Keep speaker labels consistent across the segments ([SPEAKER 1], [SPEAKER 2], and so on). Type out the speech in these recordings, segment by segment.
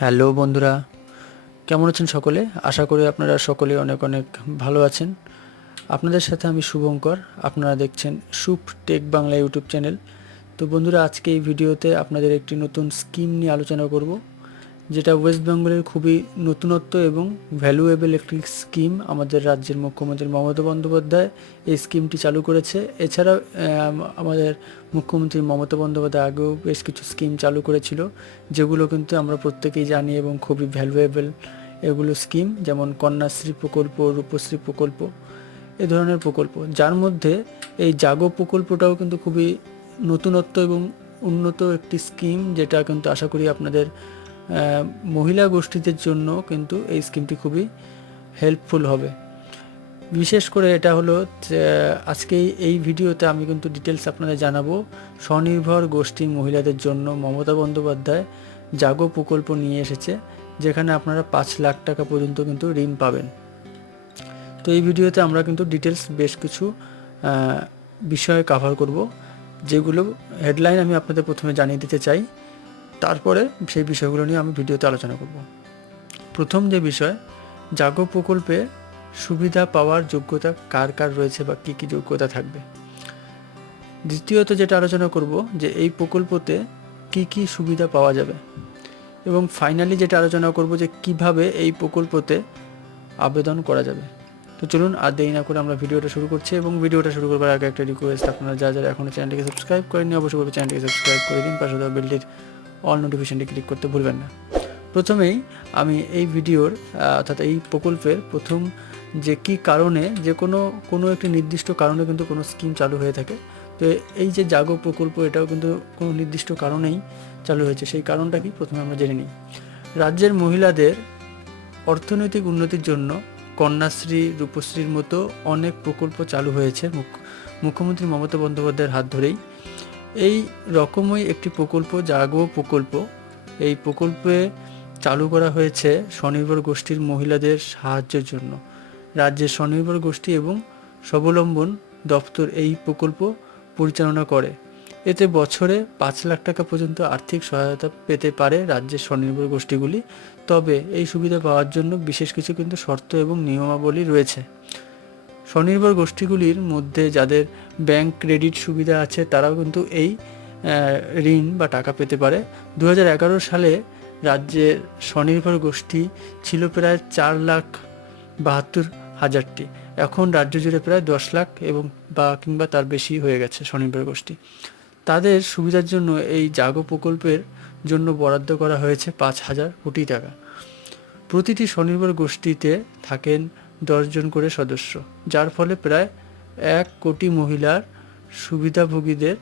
[SPEAKER 1] Hello বন্ধুরা, কেমন আছেন সকলে? আশা করি আপনারা সকলে অনেক অনেক ভালো আছেন। আপনাদের সাথে আমি শুভঙ্কর, আপনারা দেখছেন sup tech Bangla YouTube channel. তো বন্ধুরা, আজকে এই ভিডিওতে আপনাদের একটি নতুন স্কিম নিয়ে আলোচনা করব। যেটা ওয়েস্ট বেঙ্গলের খুবই নতুনত্ব এবং ভ্যালুয়েবল একটি স্কিম আমাদের রাজ্যের মুখ্যমন্ত্রী মমতা বন্দ্যোপাধ্যায় এই স্কিমটি চালু করেছে। এছাড়া আমাদের মুখ্যমন্ত্রী মমতা বন্দ্যোপাধ্যায় আগেও বেশ কিছু স্কিম চালু করেছিল, যেগুলো কিন্তু আমরা প্রত্যেকেই জানি এবং খুবই ভ্যালুয়েবল এগুলো স্কিম যেমন কন্যাশ্রী প্রকল্প, রূপশ্রী প্রকল্প, এ ধরনের প্রকল্প। যার মধ্যে এই জাগো প্রকল্পটাও কিন্তু খুবই নতুনত্ব এবং উন্নত একটি স্কিম যেটা কিন্তু আশা করি আপনাদের মহিলা গোষ্ঠীদের জন্য কিন্তু এই স্কিমটি খুবই হেল্পফুল হবে। বিশেষ করে এটা হলো আজকে এই ভিডিওতে আমি কিন্তু ডিটেলস আপনাদের জানাব। স্বনির্ভর গোষ্ঠী মহিলাদের জন্য মমতা বন্দ্যোপাধ্যায় জাগো প্রকল্প নিয়ে এসেছে, যেখানে আপনারা পাঁচ লাখ টাকা পর্যন্ত কিন্তু ঋণ পাবেন। তো এই ভিডিওতে আমরা কিন্তু ডিটেলস বেশ কিছু বিষয় কাভার করব, যেগুলো হেডলাইন আমি আপনাদের প্রথমে জানিয়ে দিতে চাই। তারপরে সেই বিষয়গুলো নিয়ে আমি ভিডিওতে আলোচনা করব। প্রথম যে বিষয়, জাগো প্রকল্পে সুবিধা পাওয়ার যোগ্যতা কার কার রয়েছে বা কী কী যোগ্যতা থাকবে? দ্বিতীয়ত যেটা আলোচনা করব, যে এই প্রকল্পতে কি কি সুবিধা পাওয়া যাবে। এবং ফাইনালি যেটা আলোচনা করব, যে কীভাবে এই প্রকল্পতে আবেদন করা যাবে। তো চলুন আর দেরি না করে আমরা ভিডিওটা শুরু করছি এবং ভিডিওটা শুরু করবার আগে একটা রিকোয়েস্ট আপনারা যা যারা এখনও চ্যানেলটিকে সাবস্ক্রাইব করেননি, অবশ্যই চ্যানেলটিকে সাবস্ক্রাইব করে দিন। পাশে দেওয়া বেলটির অল নোটিফিকেশনটি ক্লিক করতে ভুলবেন না। প্রথমেই আমি এই ভিডিওর অর্থাৎ এই প্রকল্পের প্রথম যে কি কারণে, যে কোনো কোনো একটি নির্দিষ্ট কারণে কিন্তু কোনো স্কিম চালু হয়ে থাকে। তো এই যে জাগো প্রকল্প, এটাও কিন্তু কোনো নির্দিষ্ট কারণেই চালু হয়েছে। সেই কারণটা কি? প্রথমে আমরা জেনে নিই। রাজ্যের মহিলাদের অর্থনৈতিক উন্নতির জন্য কন্যাশ্রী, রূপশ্রীর মতো অনেক প্রকল্প চালু হয়েছে। মুখ্য- মুখ্যমন্ত্রী মমতা বন্দ্যোপাধ্যায়ের হাত ধরেই। এই রকমই একটি প্রকল্প, জাগো প্রকল্প। এই প্রকল্পে চালু করা হয়েছে স্বনির্ভর গোষ্ঠীর মহিলাদের সাহায্যের জন্য। রাজ্যের স্বনির্ভর গোষ্ঠী এবং স্বাবলম্বন দপ্তর এই প্রকল্প পরিচালনা করে। এতে বছরে পাঁচ লাখ টাকা পর্যন্ত আর্থিক সহায়তা পেতে পারে রাজ্যের স্বনির্ভর গোষ্ঠীগুলি। তবে এই সুবিধা পাওয়ার জন্য বিশেষ কিছু কিন্তু শর্ত এবং নিয়মাবলী রয়েছে। স্বনির্ভর গোষ্ঠীগুলির মধ্যে যাদের ব্যাংক ক্রেডিট সুবিধা আছে, তারাও কিন্তু এই ঋণ বা টাকা পেতে পারে। দু হাজার এগারো সালে রাজ্যের স্বনির্ভর গোষ্ঠী ছিল প্রায় চার লাখ বাহাত্তর হাজারটি। এখন রাজ্য জুড়ে প্রায় দশ লাখ এবং বা কিংবা তার বেশি হয়ে গেছে স্বনির্ভর গোষ্ঠী। তাদের সুবিধার জন্য এই জাগো প্রকল্পের জন্য বরাদ্দ করা হয়েছে পাঁচ হাজার কোটি টাকা। প্রতিটি স্বনির্ভর গোষ্ঠীতে থাকেন দশজন করে সদস্য, যার ফলে প্রায় এক কোটি মহিলার সুবিধাভোগীদের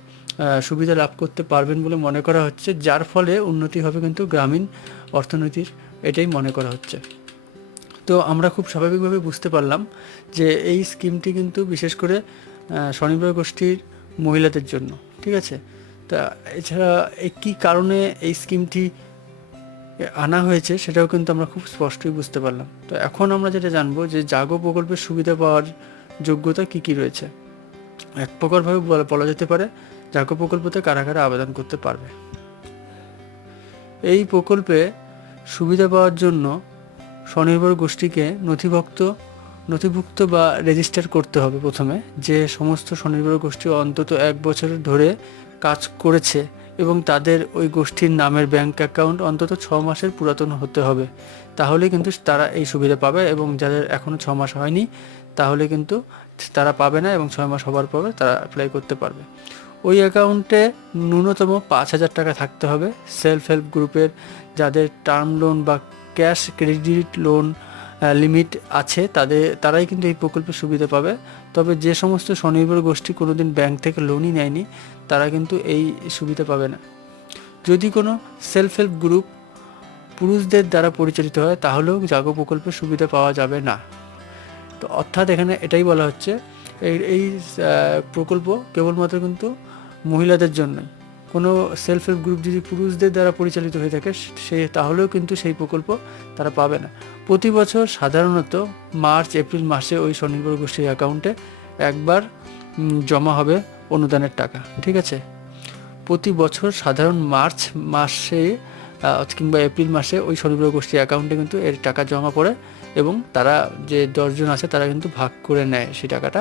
[SPEAKER 1] সুবিধা লাভ করতে পারবেন বলে মনে করা হচ্ছে, যার ফলে উন্নতি হবে কিন্তু গ্রামীণ অর্থনীতির এটাই মনে করা হচ্ছে। তো আমরা খুব স্বাভাবিকভাবে বুঝতে পারলাম যে এই স্কিমটি কিন্তু বিশেষ করে স্বনির্ভর গোষ্ঠীর মহিলাদের জন্য, ঠিক আছে? তা এছাড়া কী কারণে এই স্কিমটি আনা হয়েছে, সেটাও কিন্তু আমরা খুব স্পষ্টই বুঝতে পারলাম। তো এখন আমরা যেটা জানব যে জাগো প্রকল্পের সুবিধা পাওয়ার যোগ্যতা কি কি রয়েছে? এক প্রকারভাবে বলা- যেতে পারে, জাগো প্রকল্পতে কারা কারা আবেদন করতে পারবে? এই প্রকল্পে সুবিধা পাওয়ার জন্য স্বনির্ভর গোষ্ঠীকে নথিভুক্ত নথিভুক্ত বা রেজিস্টার করতে হবে প্রথমে। যে সমস্ত স্বনির্ভর গোষ্ঠী অন্তত এক বছর ধরে কাজ করেছে এবং তাদের ওই গোষ্ঠীর নামের ব্যাংক অ্যাকাউন্ট অন্তত ছ মাসের পুরাতন হতে হবে। তাহলে কিন্তু তারা এই সুবিধা পাবে এবং যাদের এখনও ছ মাস হয়নি, তাহলে কিন্তু তারা পাবে না এবং ছয় মাস হবার পরে তারা অ্যাপ্লাই করতে পারবে। ওই অ্যাকাউন্টে ন্যূনতম পাঁচ হাজার টাকা থাকতে হবে। সেলফ হেল্প গ্রুপের যাদের টার্ম লোন বা ক্যাশ ক্রেডিট লোন লিমিট আছে, তাদের, তারাই কিন্তু এই প্রকল্পের সুবিধা পাবে। তবে যে সমস্ত স্বনির্ভর গোষ্ঠী কোনোদিন ব্যাংক থেকে লোনই নেয়নি, তারা কিন্তু এই সুবিধা পাবে না। যদি কোনো সেলফ হেল্প গ্রুপ পুরুষদের দ্বারা পরিচালিত হয়, তাহলেও জাগো প্রকল্পের সুবিধা পাওয়া যাবে না। তো অর্থাৎ এখানে এটাই বলা হচ্ছে, এই প্রকল্প কেবলমাত্র কিন্তু মহিলাদের জন্যই। কোনো সেলফ হেল্প গ্রুপ যদি পুরুষদের দ্বারা পরিচালিত হয়ে থাকে, সে তাহলেও কিন্তু সেই প্রকল্প তারা পাবে না। প্রতি বছর সাধারণত মার্চ, এপ্রিল মাসে ওই স্বনির্ভর গোষ্ঠীর অ্যাকাউন্টে একবার জমা হবে অনুদানের টাকা, ঠিক আছে? প্রতি বছর সাধারণ মার্চ মাসে কিংবা এপ্রিল মাসে ওই স্বনির্ভর গোষ্ঠীর অ্যাকাউন্টে কিন্তু এর টাকা জমা পড়ে এবং তারা যে দশজন আছে তারা কিন্তু ভাগ করে নেয় সেই টাকাটা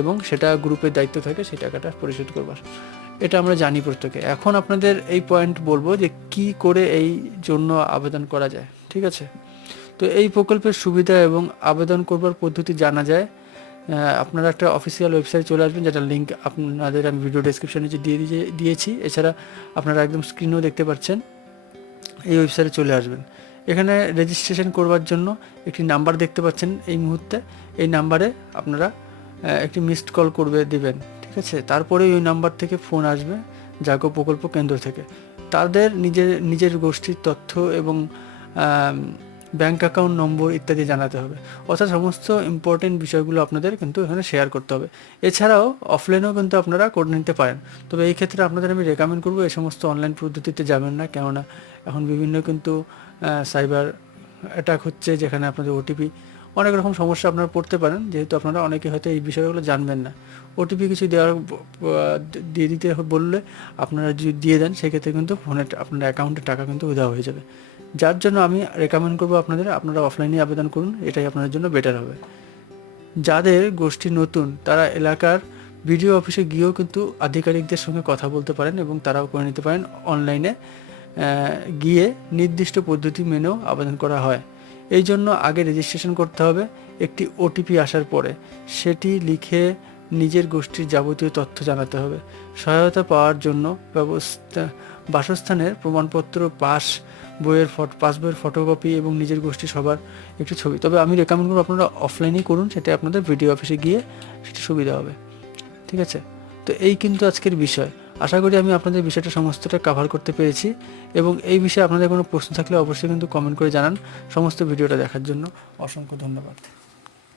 [SPEAKER 1] এবং সেটা গ্রুপের দায়িত্ব থাকে সেই টাকাটা পরিশোধ করবার। এটা আমরা জানি প্রত্যেকে। এখন আপনাদের এই পয়েন্ট বলব যে কি করে এই জন্য আবেদন করা যায়, ঠিক আছে? তো এই প্রকল্পের সুবিধা এবং আবেদন করবার পদ্ধতি জানা যায়। আপনারা একটা অফিসিয়াল ওয়েবসাইট চলে আসবেন যেটা লিঙ্ক আপনাদের আমি ভিডিও ডেসক্রিপশনে দিয়ে- দিয়েছি এছাড়া আপনারা একদম স্ক্রিনেও দেখতে পাচ্ছেন, এই ওয়েবসাইটে চলে আসবেন। এখানে রেজিস্ট্রেশন করবার জন্য একটি নাম্বার দেখতে পাচ্ছেন এই মুহূর্তে। এই নাম্বারে আপনারা একটি মিসড কল করবে, দিবেন। ঠিক আছে তারপরে ওই নাম্বার থেকে ফোন আসবে জাগো প্রকল্প কেন্দ্র থেকে। তাদের নিজের নিজের গোষ্ঠীর তথ্য এবং ব্যাংক অ্যাকাউন্ট নম্বর ইত্যাদি জানাতে হবে। অর্থাৎ সমস্ত ইম্পর্টেন্ট বিষয়গুলো আপনাদের কিন্তু এখানে শেয়ার করতে হবে। এছাড়াও অফলাইনেও কিন্তু আপনারা করে নিতে পারেন। তবে এই ক্ষেত্রে আপনাদের আমি রেকমেন্ড করব এই সমস্ত অনলাইন পদ্ধতিতে যাবেন না, কেননা এখন বিভিন্ন কিন্তু সাইবার অ্যাটাক হচ্ছে যেখানে আপনাদের ওটিপি অনেক রকম সমস্যা আপনারা পড়তে পারেন, যেহেতু আপনারা অনেকে হয়তো এই বিষয়গুলো জানবেন না। ওটিপি কিছু দেওয়ার দিয়ে দিতে বললে আপনারা যদি দিয়ে দেন, সেক্ষেত্রে কিন্তু ফোনে আপনার অ্যাকাউন্টে টাকা কিন্তু উধাও হয়ে যাবে। যার জন্য আমি রেকমেন্ড করব আপনাদের, আপনারা অফলাইনে আবেদন করুন, এটাই আপনাদের জন্য বেটার হবে। যাদের গোষ্ঠী নতুন, তারা এলাকার বিডিও অফিসে গিয়েও কিন্তু আধিকারিকদের সঙ্গে কথা বলতে পারেন এবং তারাও করে নিতে পারেন। অনলাইনে গিয়ে নির্দিষ্ট পদ্ধতি মেনেও আবেদন করা হয়। এই জন্য আগে রেজিস্ট্রেশন করতে হবে। একটি ওটিপি আসার পরে সেটি লিখে নিজের গোষ্ঠীর যাবতীয় তথ্য জানাতে হবে। সহায়তা পাওয়ার জন্য ব্যবস্থা, বাসস্থানের প্রমাণপত্র, পাস বইয়ের ফটো, পাস বইয়ের ফটোকপি এবং নিজের গোষ্ঠী সবার একটি ছবি। তবে আমি রেকমেন্ড করব আপনারা অফলাইনেই করুন, সেটা আপনাদের ভিডিও অফিসে গিয়ে সেটা সুবিধা হবে। ঠিক আছে? তো এই কিন্তু আজকের বিষয়। আশা করি আমি আপনাদের বিষয়টা সমস্তটা কাভার করতে পেরেছি এবং এই বিষয়ে আপনাদের কোনো প্রশ্ন থাকলে অবশ্যই কিন্তু কমেন্ট করে জানান সমস্ত ভিডিওটা দেখার জন্য। অসংখ্য ধন্যবাদ।